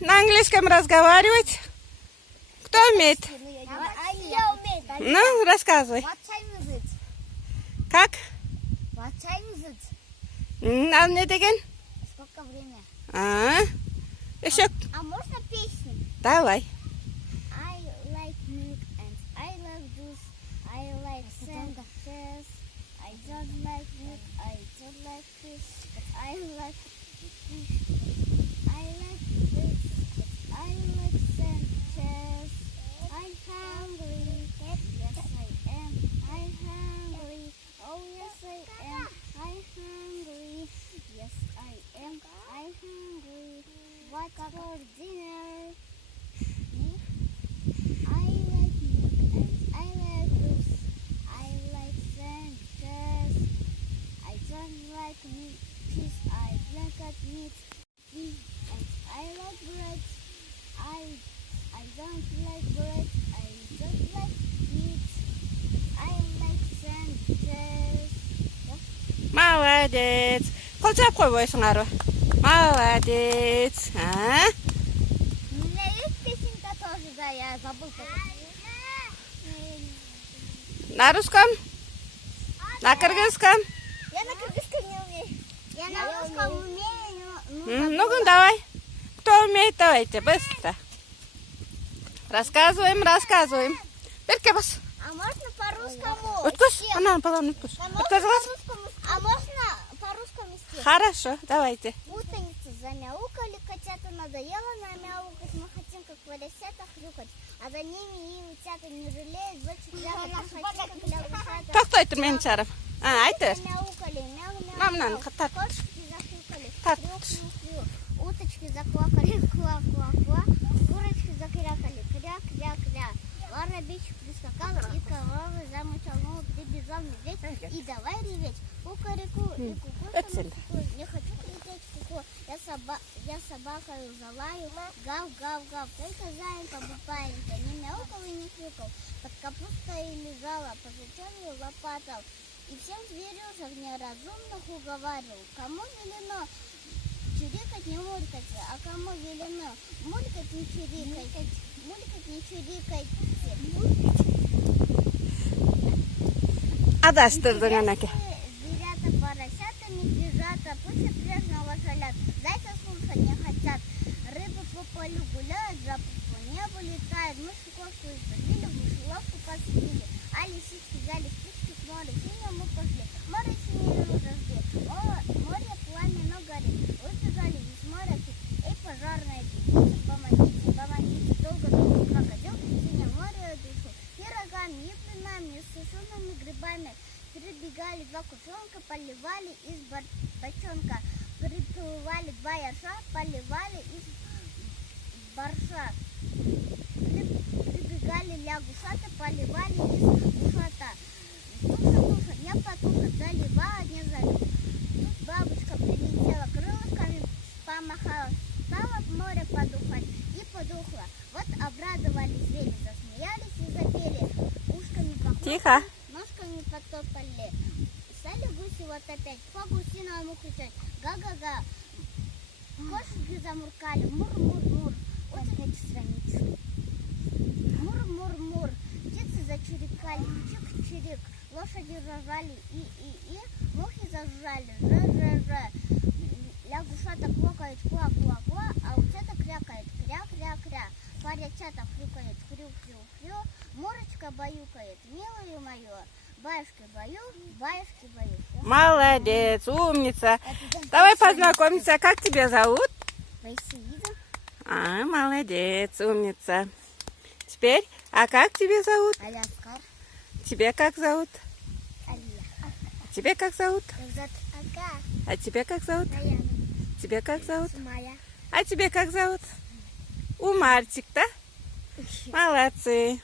На английском разговаривать? Кто умеет? Я умею. Ну, рассказывай. What time is it? Как? What time is it? А не деген? Сколько время? Еще. А можно песню? Давай. I like milk and I love juice. I like sandwiches. I don't like milk. I don't like fish. But I like fish. I like fish. But I like sandwiches. I'm hungry. Yes, I am. I'm hungry. Oh, yes, I am. I'm hungry. Yes, I am. I'm hungry. What for dinner? Me? I like milk and I like juice. I like sandwiches. I don't like meat. Fish. I don't like meat. And I like bread. I don't like bread. I don't like meat. I like sandwiches. Молодец. Колчап қой бойсың ару. Молодец. У меня есть песенка тоже, да, я забыл. На русском? На кыргызском? Я на кыргызском не умею. Я на русском умею, Ну, давай. Кто умеет, давайте, быстро. Рассказываем. Беркебас. А можно по-русскому? Уткус? Она балан уткус. А можно по-русскому стих? Хорошо, давайте. Путаница замяукали, котята надоело намяукать. Мы хотим, как поросята, хрюкать. А за ними и утята не жалеют, зочек лягать. Мы хотим, как лягушата. Тоқтай тұр менің шарым. Айтыр. Мяукали, мяу-мяу. Мамнан, тат. Кошки захрюкали, Тат. хрю-хрю-хрю. Уточки заквакали, ква-ква-ква. Курочки закрякали, кря-кря-кря. Воробейчик прискакал, и коровы замычал. Ну, прибежал медведь, и давай реветь. Кукареку, и кукушка, не хочу кричать куку. Я собакою залаю, гав-гав-гав. Только заинька бупаенька, не мяукал и не хрюкал. Под капустой лежала, по вечерню лопатал. И всем зверюшек неразумных уговаривал. Кому велено чирикать, не мулькать, а кому велено мулькать, не чирикать. Мулькать, не чирикать. Адастырдың анаке. Зверята, поросята, медвежата, пусть прежнего шалят. Зайца слушать не хотят. Рыбы по полю гуляют, жабы по небу летают. Мыши кошку изобили, мышеловку посадили. А лисички взяли спички к морю, синему пошли. Море синее зажгли. О, море пламенно горит. Выбежали из моря, эй, пожарная птица, помогите, помогите. Долго-долго крокодил в синем море душил. Пирогами и блинами, с сушеными грибами. Прибегали два кушонка, поливали из бочонка. Приплывали два ерша, поливали из борша. Прибегали лягушата, поливали из ушата. Туша, я потуша, залива, не залив. Тут бабушка прилетела, крылышками помахала, стала в море подухать и подухла. Вот обрадовались звери, засмеялись и запели. Ушками похлопали, Тихо. ножками потопали. Стали гуси вот опять по гусиному кричать. Га-га-га. Кошки замуркали, мур-мур-мур. Вот опять страница. Мур-мур-мур. Птицы зачирикали, чик-чирик. Лошади рожали и. Мухи зажужжали, жа-жа-жа. Лягушата квакают, ква-ква-ква, а утята крякает, кря-кря-кря. Поросята хрюкает, хрю-хрю-хрю. Мурочка баюкает, милую мою. Баюшки баю. Молодец, умница. Давай познакомимся. Как тебя зовут? Василиса. Молодец, умница. Теперь, а как тебя зовут? Аляскар. Тебя как зовут? Алия. Тебя как зовут? Ага. А тебя как зовут? Наяна. Тебя как зовут? Майя. А тебя как зовут? Умарчик, да? Молодцы.